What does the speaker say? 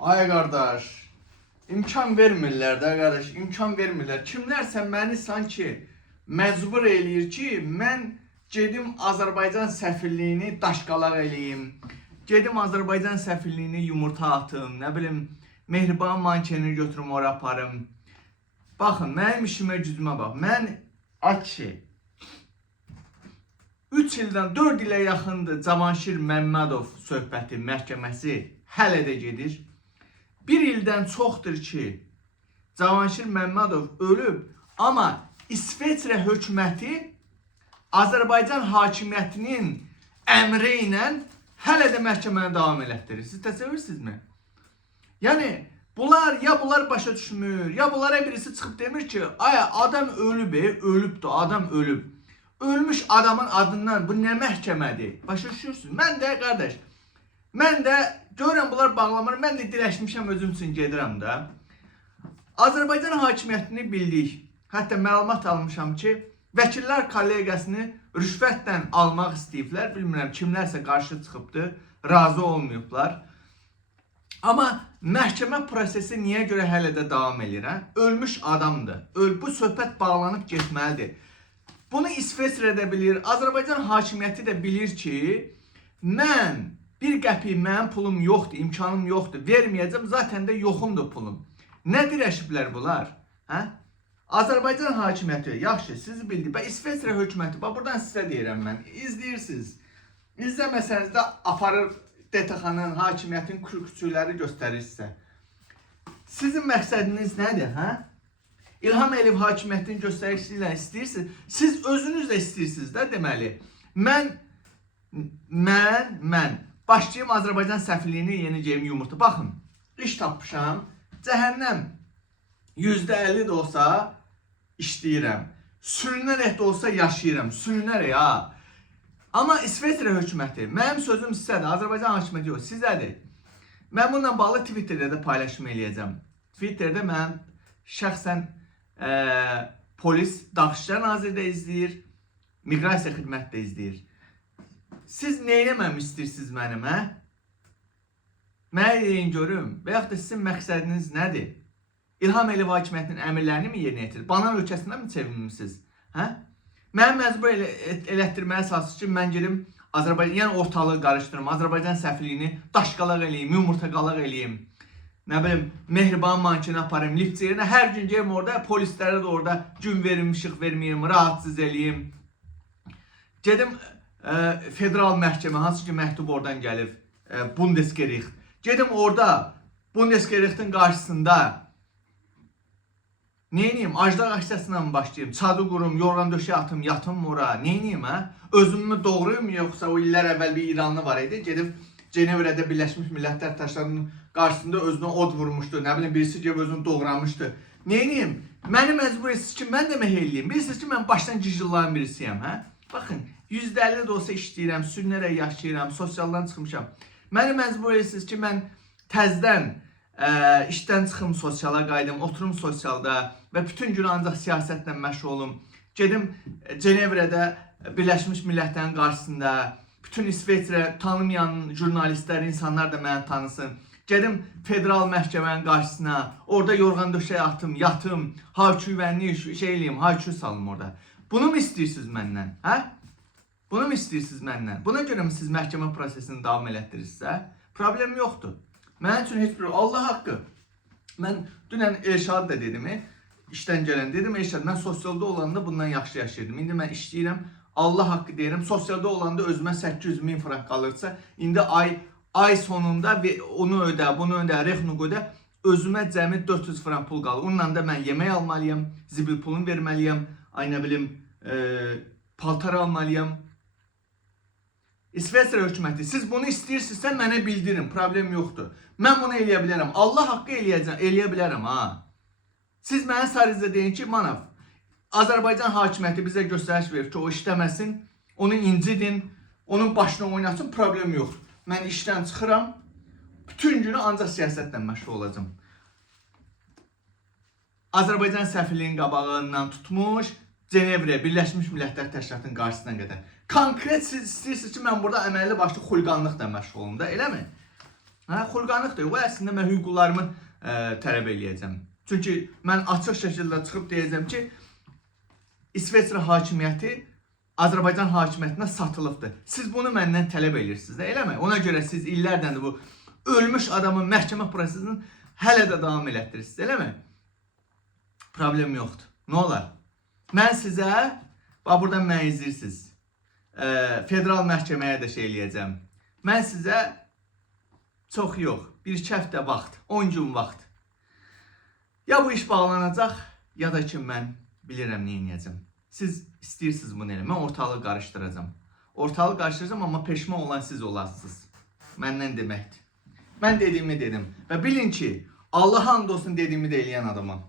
Ay qardaş, imkan vermirlər də qardaş, imkan vermirlər. Kimlərsə məni sanki məcbur eləyir ki, mən gedim Azərbaycan səfirliyini daşqalaq eləyim. Gedim Azərbaycan səfirliyini yumurta atım, nə bilim, Mehriban mankenini götürüm ora aparım. Baxın, mənim işimə gücümə bax. Mən Akşi 3 ildən 4 ilə yaxındır Cavanşir Məmmədov söhbəti, məhkəməsi hələ də gedir. 1 ildən çoxdur ki, Cavanşir Məmmədov ölüb, amma İsveçrə hökuməti Azərbaycan hakimiyyətinin əmri ilə hələ də məhkəməni davam elətdirir. Siz təsəvvürsünüzmü? Yəni, bunlar başa düşmür, ya bunlara birisi çıxıb demir ki, aya adam ölüb, ölübdür, adam ölüb. Ölmüş adamın adından bu nə məhkəmədir? Başa düşürsünüz? Mən də qardaş, mən də görürəm bunlar bağlamır, mən də diləşmişəm özüm üçün gedirəm də. Azərbaycan hakimiyyətini bildik. Hətta məlumat almışam ki, vəkillər kolleqiyasını rüşvətlə almaq istəyiblər. Bilmirəm, kimlərsə qarşı çıxıbdır, razı olmayıblar. Amma məhkəmə prosesi niyə görə hələ də davam edir? Ölmüş adamdır. Bu söhbət bağlanıb getməlidir. Bunu İsveçrədə bilir, Azərbaycan hakimiyyəti də bilir ki, mən bir qəpik mənim pulum yoxdur, imkanım yoxdur, verməyəcəm, zaten də yoxumdur pulum. Nə dirəşiblər bunlar? Azərbaycan hakimiyyəti, yaxşı, siz bildik, İsveçrə hökuməti, buradan sizə deyirəm mən, izləyirsiniz. İzləməsəniz də aparır DTX-nın, hakimiyyətin küçükləri göstərir sizə. Sizin məqsədiniz nədir? İlham Əliyev hakimiyyətinin göstəricisi ilə istəyirsiniz. Siz özünüz də istəyirsiniz də deməli. Mən başlayayım Azərbaycan səfirliyini yenəcəyim yumurta. Baxın, iş tapmışam. Cəhənnəm %50 də olsa işləyirəm. Sürünərək də olsa yaşayıram. Sürünərək ha. Amma İsveçrə hökuməti, mənim sözüm sizədir. Azərbaycan hakimiyyəti yox, sizədir. Mən bununla bağlı Twitterdə də paylaşım eləyəcəm. Twitterdə mən şəxsən polis, Daxışlar Naziri də izləyir, Miqrasiya xidməti də izləyir. Siz nə eləməm istəyirsiniz mənim, Mənə deyin görüm, və yaxud da sizin məqsədiniz nədir? İlham Əliyev hakimiyyətinin əmirlərini mi yerinə yetirir? Banan ölkəsindən mi çevrilmişsiniz? Mənim məcbur elətdirməyə əsası ki, mən gedim Azərbaycan, yəni ortalığı qarışdırım, Azərbaycan səfirliyini daşqalaq eləyim, yumurtaqalaq eləyim. Nə bilim, Mehriban mankeni aparım, lift yerinə hər gün gelm orada, polislərə də orada gün verim, işıq verməyim, rahatsız eləyim. Gedim federal məhkəmə, hansı ki məktub oradan gəlib, Bundesgericht. Gedim orada, Bundesgerichtin qarşısında neyniyim, Ajdar aksiyasına mı başlayayım, çadı qurum, yorğan döşə atım, yatım ora, neyniyim, Özümü doğruyum, yoxsa o illər əvvəl bir İranlı var idi, gedib Cenevrədə Birləşmiş Millətlər Təşkilatının qarşısında özünə od vurmuşdu. Nə bilim, birisi gəlib özünü doğramışdı. Neyniyim? Məni məcbur etsiniz ki, mən də məhəlliyim. Bilirsiniz ki, mən başdan gicillayın birisiyəm. Baxın, %50 də olsa işləyirəm, sürünərək yaşayıram, sosialdan çıxmışam. Məni məcbur etsiniz ki, mən təzdən işdən çıxım, sosiala qaydım, oturum sosialda və bütün gün ancaq siyasətlə məşğul olum. Gedim Cenevrədə Birləşmiş Millətlərin qarşısında bütün İsveçrə tanımayan jurnalistlər, insanlar da məni tanısın. Gedim federal məhkəmənin qarşısına, orada yorğan döşəyə atım, yatım, hayküvənli şey eləyim, haykü salım orada. Bunu mu istəyirsiniz məndən? Bunu mu istəyirsiniz məndən? Buna görə mi siz məhkəmə prosesini davam elətdirirsiniz? Problem yoxdur. Mənim üçün heç bir, Allah haqqı. Mən dünən Elşad da dedim, işdən gələn dedim, Elşad, mən sosialda olanda bundan yaxşı yaşayırdım. İndi mən işləyirəm, Allah haqqı deyirəm, sosialda olanda özümə 800 min frank qalırsa, indi ay sonunda onu ödə, bunu ödə, rexnuq ödə, özümə cəmi 400 frank pul qalır. Onunla da mən yemək almalıyam, zibil pulunu verməliyəm, ay nə bilim, paltar almalıyam. İsveçrə hökuməti, siz bunu istəyirsinizsə mənə bildirin, problem yoxdur. Mən bunu eləyə bilərəm, Allah haqqı eləyə bilərəm, Siz mənə sadəcə deyin ki, manav, Azərbaycan hakimiyyəti bizə göstəriş verir ki, o işləməsin, onu incidin, onun başına oynasın, problem yoxdur. Mən işdən çıxıram, bütün günü ancaq siyasətlə məşğul olacam. Azərbaycan səfirliyinin qabağından tutmuş, Cenevrə, Birləşmiş Millətlər Təşkilatının qarşısına qədər. Konkret siz istəyirsiniz ki, mən burada əməlli başlı xuliqanlıqla məşğul olum da, eləmi? Hə, xulqanlıq deyil. O əslində mən hüquqlarımı tələb eləyəcəm. Çünki mən açıq şəkildə çıxıb deyəcəm ki, İsveçrə hakimiyyəti Azərbaycan hakimiyyətinə satılıbdır. Siz bunu məndən tələb edirsiniz də, eləmi? Ona görə siz illərdən də bu ölmüş adamın məhkəmə prosesini hələ də davam elətdirirsiniz, eləmi? Problem yoxdur. Nə olar? Mən sizə, bax buradan məni izləyirsiniz, federal məhkəməyə də şey eləyəcəm. Mən sizə çox yox, 1-2 həftə vaxt, 10 gün vaxt. Ya bu iş bağlanacaq, ya da ki mən bilirəm nə edəcəm. Siz istəyirsiniz bunu elə. Mən ortalığı qarışdıracağam. Ortalığı qarışdıracağam, amma peşman olan siz olarsınız. Məndən deməkdir. Mən dediyimi dedim. Və bilin ki, Allah and olsun dediyimi də eləyən adamam.